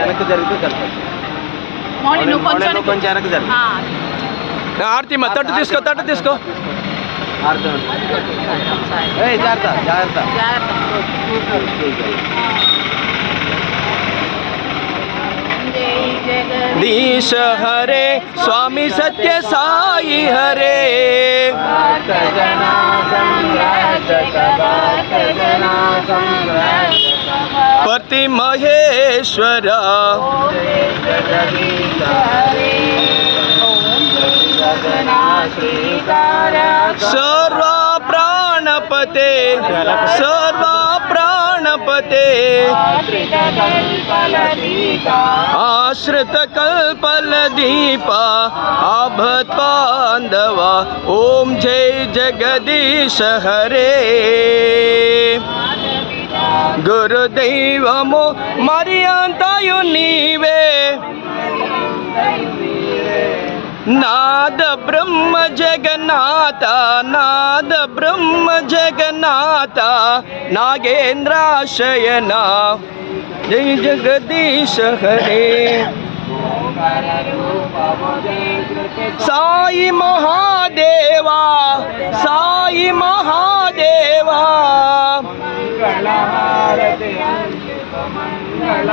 వెనక్కి జరిగితే సరిపోతుంది. కొంచెం వెనక్కి జరిగి ఆర్తి మా తట్టు తీసుకో జాగ్రత్త జాగ్రత్త. दीश हरे स्वामी सत्य साई हरे पति महेश्वर सर्व प्राणपते आश्रित कल्पलदीप आभत्पांडवा ओम जय जगदीश हरे गुरुदैवमो मर्यांतायु नीवे नाद ब्रह्म जगन्नाथ नागेंद्राशयना जय जगदीश हरे साई महादेव